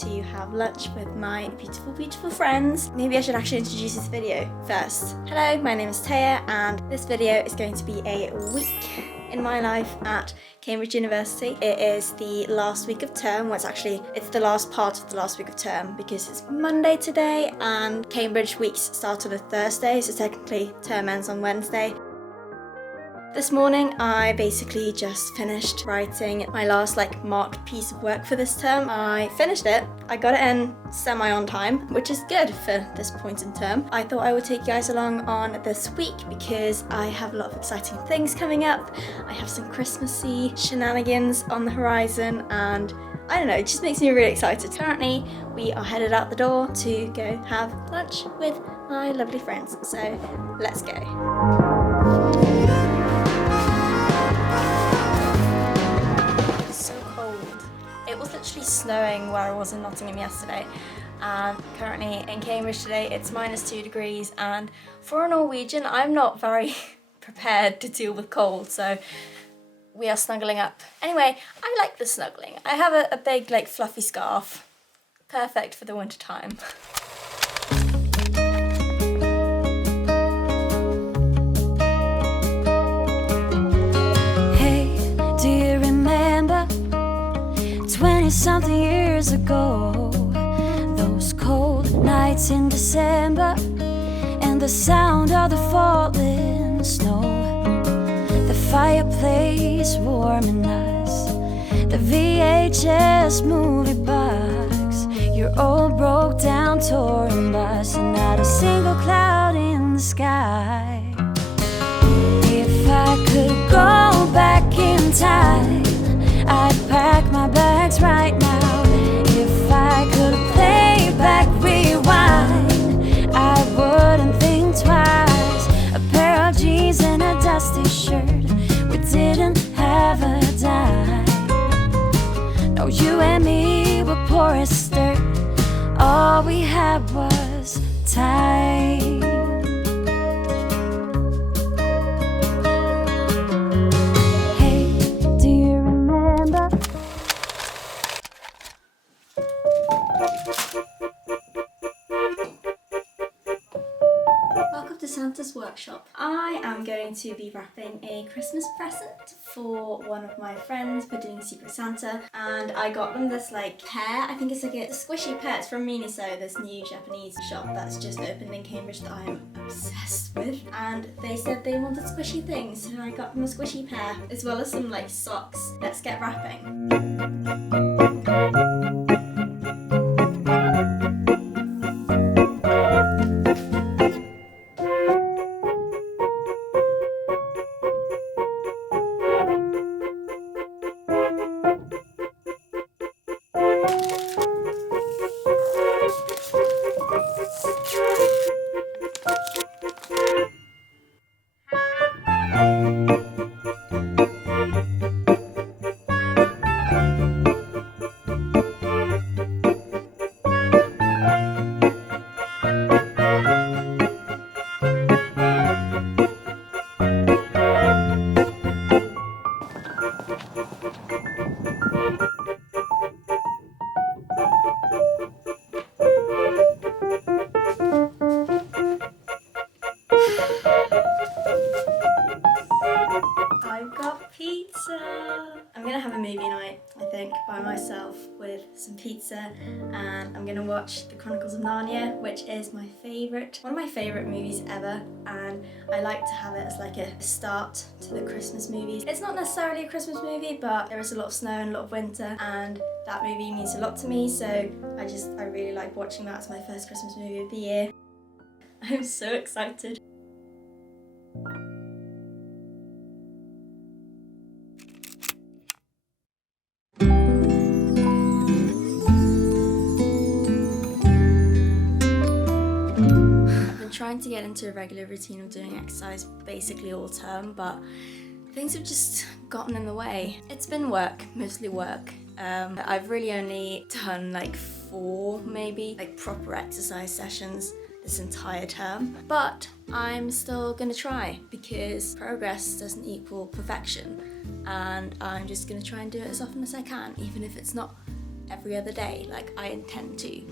to have lunch with my beautiful friends. Maybe I should actually introduce this video first. Hello, my name is Thea, and this video is going to be a week in my life at Cambridge University. It is the last week of term. Well, it's the last part of the last week of term because it's Monday today and Cambridge weeks start on a Thursday, so technically term ends on Wednesday. This morning I basically just finished writing my last marked piece of work for this term. I finished it. I got it in semi on time, which is good for this point in term. I thought I would take you guys along on this week because I have a lot of exciting things coming up. I have some Christmassy shenanigans on the horizon, and I don't know, it just makes me really excited. Currently, we are headed out the door to go have lunch with my lovely friends. So let's go. It was literally snowing where I was in Nottingham yesterday, and currently in Cambridge today it's -2 degrees, and for a Norwegian I'm not very prepared to deal with cold, so we are snuggling up. Anyway, I like the snuggling. I have a big fluffy scarf, perfect for the winter time. Something years ago, those cold nights in December, and the sound of the falling snow, the fireplace warming us, the VHS movie box, your old broke down touring bus, and not a single cloud in the sky. If I could go back in time, I'd pack my bags right now. If I could play back, rewind, I wouldn't think twice. A pair of jeans and a dusty shirt, we didn't have a dime. No, you and me were poor as dirt, all we had was time. Welcome to Santa's workshop. I am going to be wrapping a Christmas present for one of my friends. We're doing Secret Santa, and I got them this pear. I think it's a squishy pear. It's from Miniso, this new Japanese shop that's just opened in Cambridge that I am obsessed with. And they said they wanted squishy things, so I got them a squishy pear as well as some socks. Let's get wrapping. I've got pizza! I'm gonna have a movie night, I think, by myself with some pizza, and I'm gonna watch The Chronicles of Narnia, which is one of my favourite movies ever, and I like to have it as a start to the Christmas movies. It's not necessarily a Christmas movie, but there is a lot of snow and a lot of winter, and that movie means a lot to me, so I really like watching that as my first Christmas movie of the year. I'm so excited. Trying to get into a regular routine of doing exercise basically all term, but things have just gotten in the way. It's been work, mostly work. I've really only done 4 maybe proper exercise sessions this entire term, but I'm still gonna try because progress doesn't equal perfection, and I'm just gonna try and do it as often as I can, even if it's not every other day like I intend to.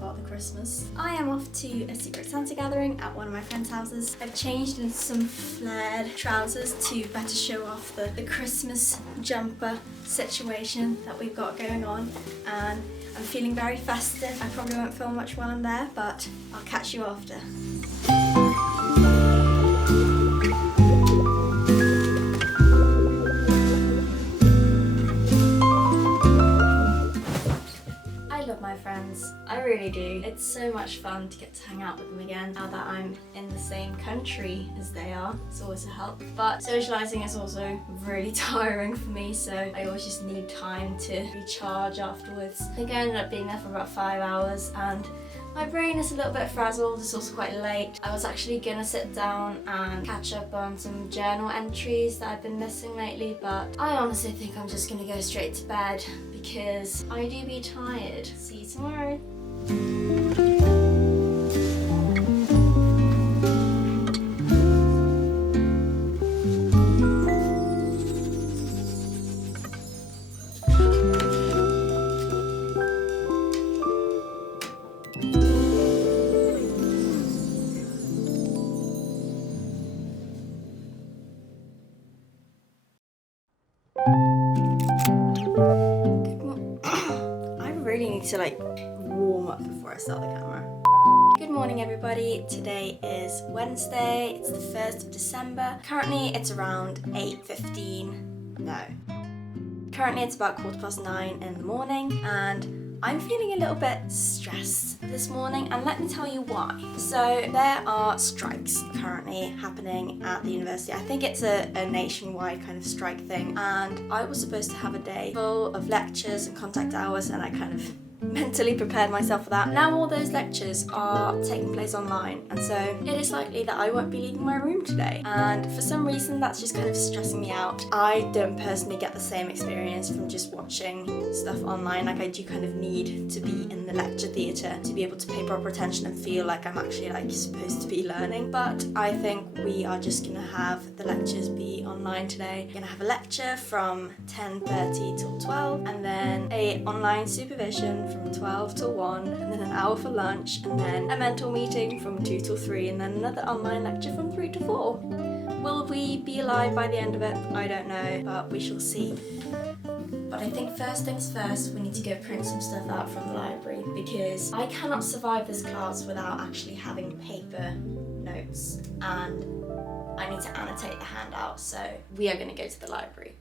Father Christmas. I am off to a Secret Santa gathering at one of my friends' houses. I've changed into some flared trousers to better show off the Christmas jumper situation that we've got going on, and I'm feeling very festive. I probably won't film much while I'm there, but I'll catch you after. My friends, I really do. It's so much fun to get to hang out with them again now that I'm in the same country as they are. It's always a help, but socializing is also really tiring for me, so I always just need time to recharge afterwards. I think I ended up being there for about 5 hours and my brain is a little bit frazzled. It's also quite late. I was actually gonna sit down and catch up on some journal entries that I've been missing lately, but I honestly think I'm just gonna go straight to bed because I do be tired. See you tomorrow. To warm up before I start the camera. Good morning everybody, today is Wednesday, it's the 1st of December. Currently it's around 8:15, no. Currently it's about 9:15 in the morning and I'm feeling a little bit stressed this morning, and let me tell you why. So there are strikes currently happening at the university. I think it's a nationwide kind of strike thing, and I was supposed to have a day full of lectures and contact hours, and I kind of mentally prepared myself for that. Now all those lectures are taking place online, and so it is likely that I won't be leaving my room today, and for some reason that's just kind of stressing me out. I don't personally get the same experience from just watching stuff online. Like, I do kind of need to be in the lecture theatre to be able to pay proper attention and feel like I'm actually supposed to be learning, but I think we are just gonna have the lectures be online today. We're gonna have a lecture from 10:30 till 12, and then a online supervision from 12 till 1, and then an hour for lunch, and then a mental meeting from 2 till 3, and then another online lecture from 3 to 4. Will we be alive by the end of it? I don't know, but we shall see. But I think first things first, we need to go print some stuff out from the library, because I cannot survive this class without actually having paper notes, and I need to annotate the handout, so we are going to go to the library.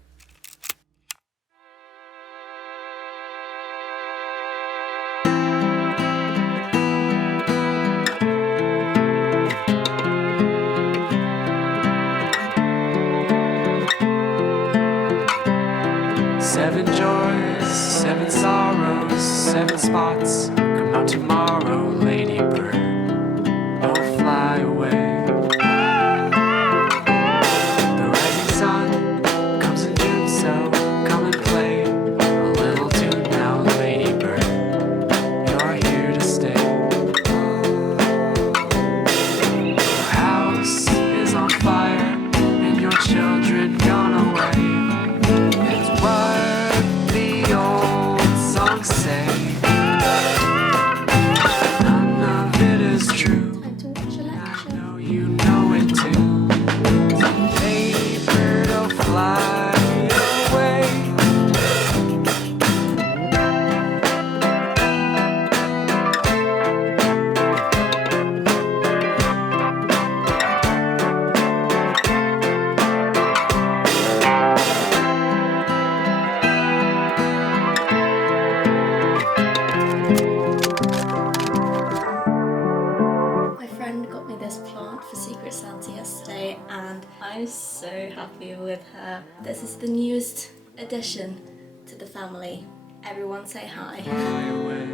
Seven joys, seven sorrows, seven spots. Come out tomorrow, ladybird. Don't fly away. The rising sun comes in June, so come and play a little tune now, ladybird. You're here to stay. Your house is on fire, and your children happy with her. This is the newest addition to the family. Everyone say hi. Fly away.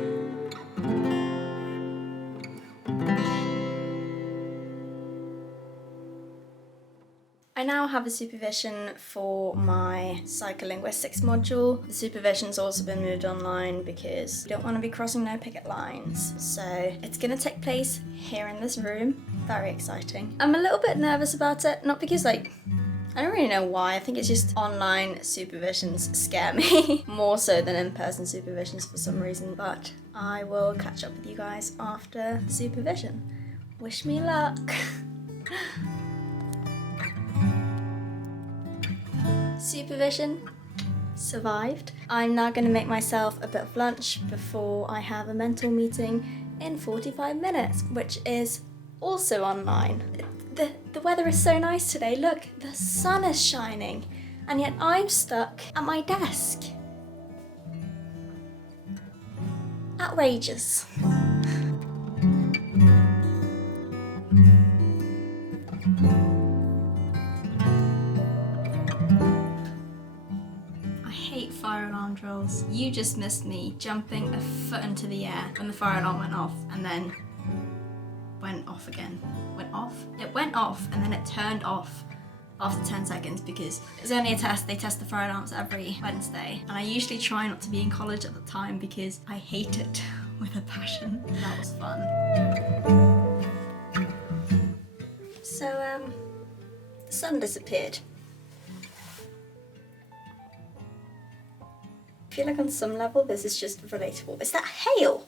I now have a supervision for my psycholinguistics module. The supervision's also been moved online because we don't want to be crossing no picket lines. So it's going to take place here in this room. Very exciting. I'm a little bit nervous about it, not because I don't really know why. I think it's just online supervisions scare me more so than in-person supervisions for some reason. But I will catch up with you guys after the supervision. Wish me luck. Supervision survived. I'm now going to make myself a bit of lunch before I have a mental meeting in 45 minutes, which is also online. The weather is so nice today. Look, the sun is shining, and yet I'm stuck at my desk. Outrageous. I hate fire alarm drills. You just missed me jumping a foot into the air when the fire alarm went off and then went off again. Went off? It went off and then it turned off after 10 seconds because it was only a test. They test the fire alarms every Wednesday. And I usually try not to be in college at the time because I hate it with a passion. That was fun. So, the sun disappeared. I feel like on some level this is just relatable. Is that hail?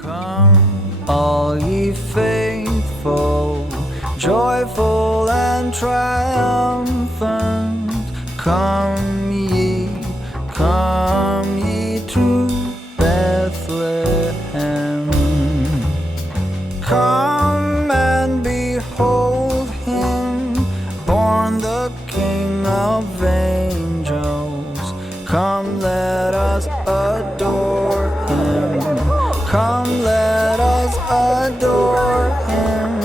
Come, all ye faithful, joyful and triumphant. Come ye to Bethlehem. Come and behold him, born the King of angels. Come, let us adore him. Come, let us adore him.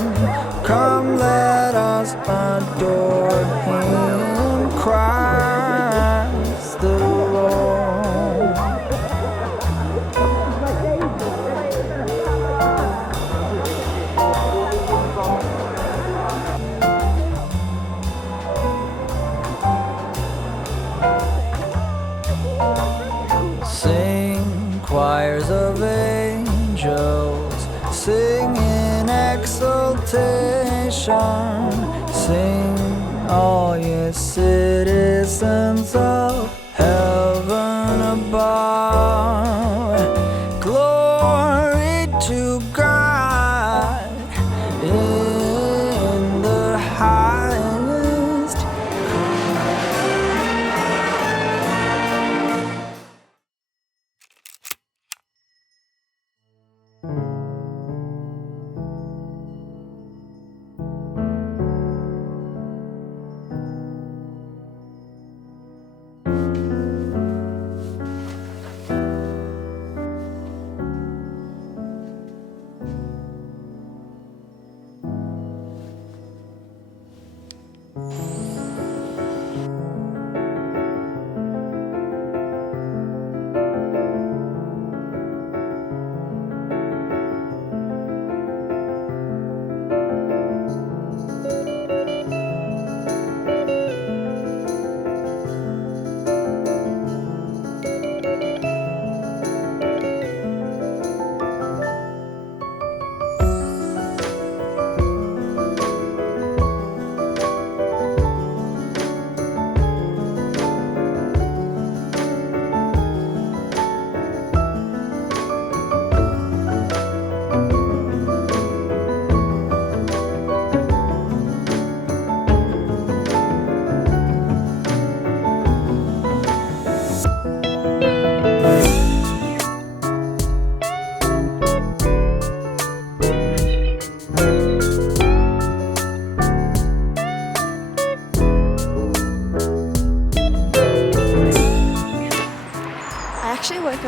Come, let us adore him. Christ the Lord. Sing, choirs of angels, sing in exultation. Sing, all ye citizens of heaven above. Glory to God in the highest.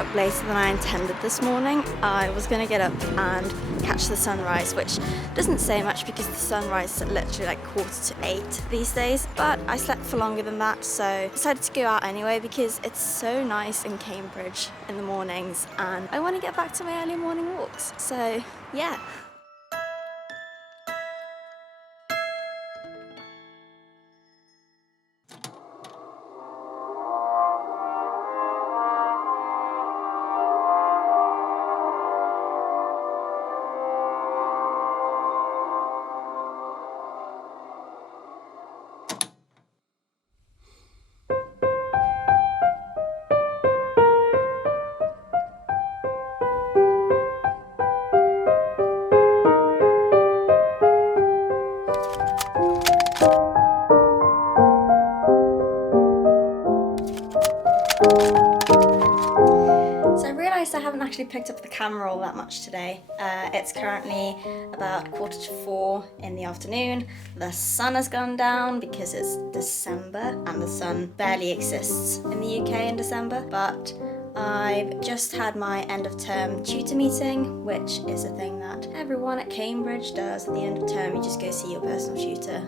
up later than I intended this morning. I was going to get up and catch the sunrise, which doesn't say much because the sunrise is literally like 7:45 these days, but I slept for longer than that, so I decided to go out anyway because it's so nice in Cambridge in the mornings and I want to get back to my early morning walks. So yeah. I haven't actually picked up the camera all that much today. It's currently about 3:45 in the afternoon. The sun has gone down because it's December and the sun barely exists in the UK in December, but I've just had my end of term tutor meeting, which is a thing that everyone at Cambridge does at the end of term. You just go see your personal tutor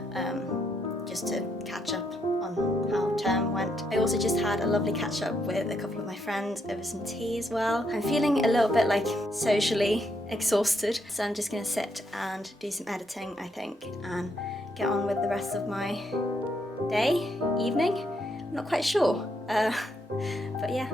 just to catch up on how term went. I also just had a lovely catch up with a couple of my friends over some tea as well. I'm feeling a little bit like socially exhausted, so I'm just gonna sit and do some editing, I think, and get on with the rest of my day, evening. I'm not quite sure, but yeah.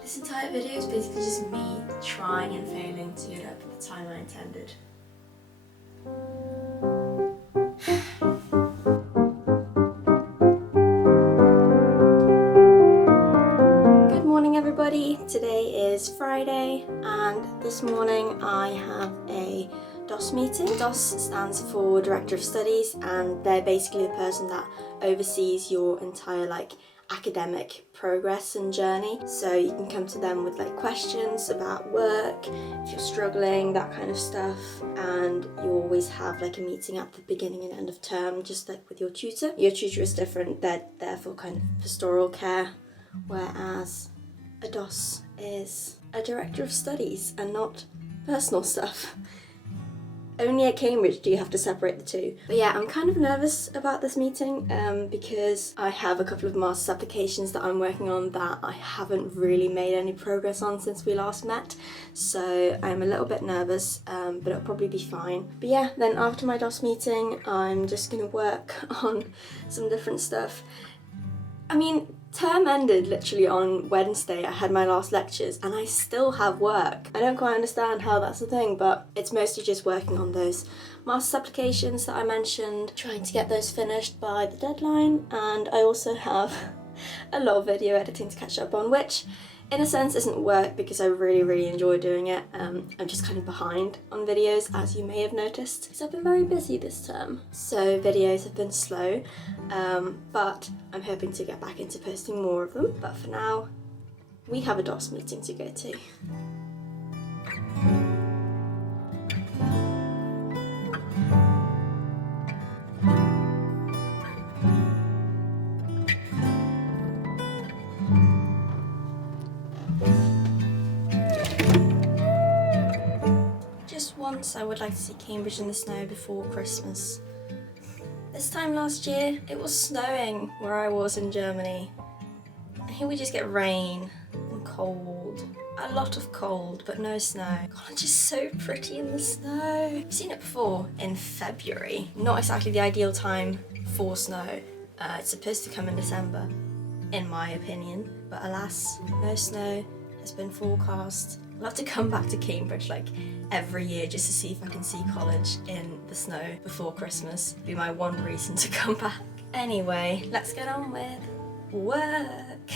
This entire video is basically just me trying and failing to get up at the time I intended. Good morning everybody, today is Friday and this morning I have a DOS meeting. DOS stands for Director of Studies and they're basically the person that oversees your entire academic progress and journey. So you can come to them with questions about work, if you're struggling, that kind of stuff. And you always have a meeting at the beginning and end of term, just like with your tutor. Your tutor is different, they're there for kind of pastoral care, whereas a DOS is a Director of Studies and not personal stuff. Only at Cambridge do you have to separate the two. But yeah, I'm kind of nervous about this meeting because I have a couple of master's applications that I'm working on that I haven't really made any progress on since we last met. So I'm a little bit nervous, but it'll probably be fine. But yeah, then after my DOS meeting, I'm just gonna work on some different stuff. I mean, term ended literally on Wednesday. I had my last lectures and I still have work. I don't quite understand how that's a thing, but it's mostly just working on those master's applications that I mentioned, trying to get those finished by the deadline, and I also have a lot of video editing to catch up on, which in a sense isn't work because I really enjoy doing it. I'm just kind of behind on videos, as you may have noticed, because I've been very busy this term. So videos have been slow, but I'm hoping to get back into posting more of them. But for now, we have a DOS meeting to go to. Once I would like to see Cambridge in the snow before Christmas. This time last year, it was snowing where I was in Germany. And here we just get rain and cold. A lot of cold, but no snow. God, it's just so pretty in the snow. I've seen it before in February. Not exactly the ideal time for snow. It's supposed to come in December, in my opinion. But alas, no snow has been forecast. I'll have to come back to Cambridge every year just to see if I can see college in the snow before Christmas. It'll be my one reason to come back. Anyway, let's get on with work.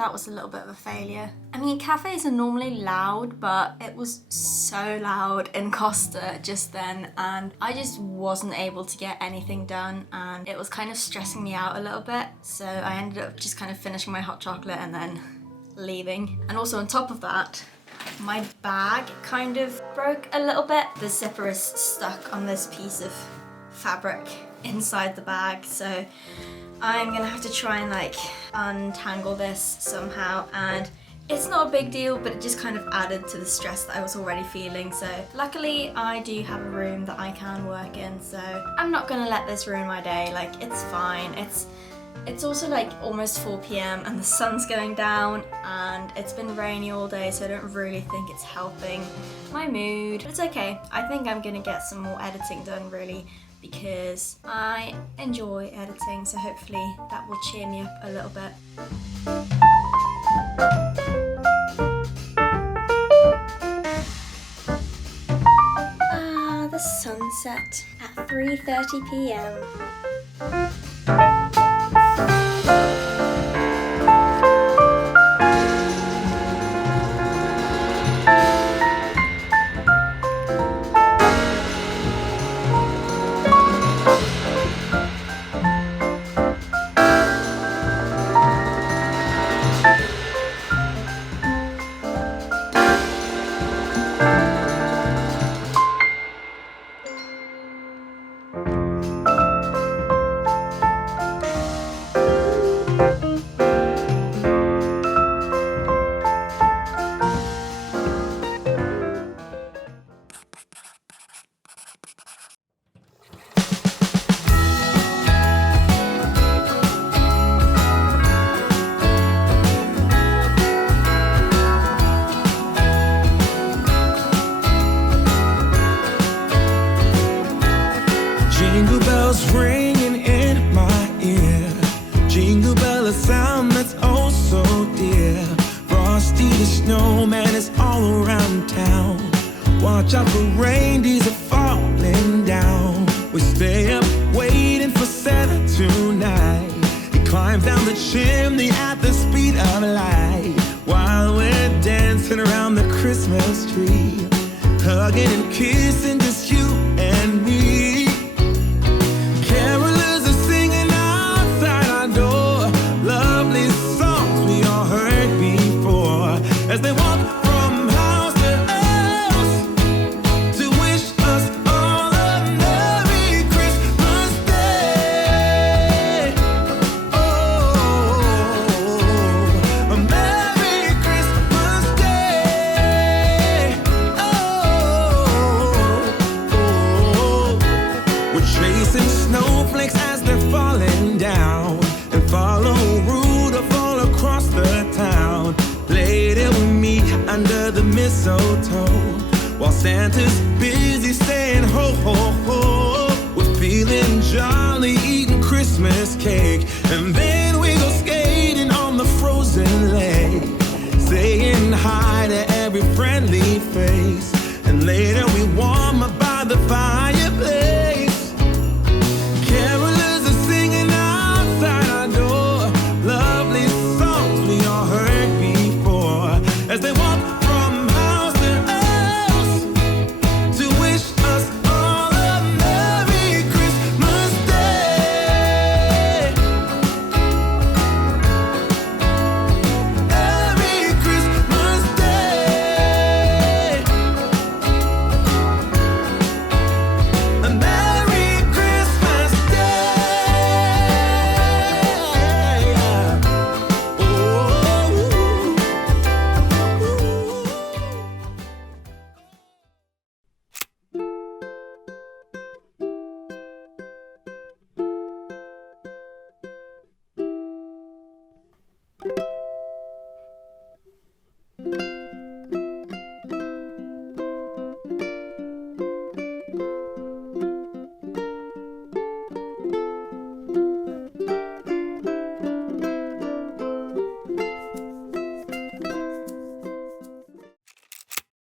that was a little bit of a failure. I mean, cafes are normally loud, but it was so loud in Costa just then, and I just wasn't able to get anything done, and it was kind of stressing me out a little bit. So I ended up just kind of finishing my hot chocolate and then leaving. And also on top of that, my bag kind of broke a little bit. The zipper is stuck on this piece of fabric inside the bag, so I'm gonna have to try and like untangle this somehow, and it's not a big deal, but it just kind of added to the stress that I was already feeling. So luckily I do have a room that I can work in, so I'm not gonna let this ruin my day. Like, it's fine. It's also like almost 4 p.m. and the sun's going down, and it's been rainy all day, so I don't really think it's helping my mood. But it's okay. I think I'm gonna get some more editing done, really, because I enjoy editing, so hopefully that will cheer me up a little bit. The sunset at 3:30 p.m. Jingle bells ringing in my ear. Jingle bell, a sound that's oh so dear. Frosty the snowman is all around town. Watch out for reindeers are falling down. We stay up waiting for Santa tonight. He climbs down the chimney at the speed of light, while we're dancing around the Christmas tree, hugging and kissing, just you and me. Carolers are singing outside our door, lovely songs we all heard before, as they walk from house to house to wish us all a Merry Christmas Day. Oh, a Merry Christmas Day. Oh, we're chasing snowflakes as they're falling down, and follow Rudolph all across the town. Later we meet under the mistletoe, while Santa's busy saying ho ho ho. We're feeling jolly, eating Christmas cake, and then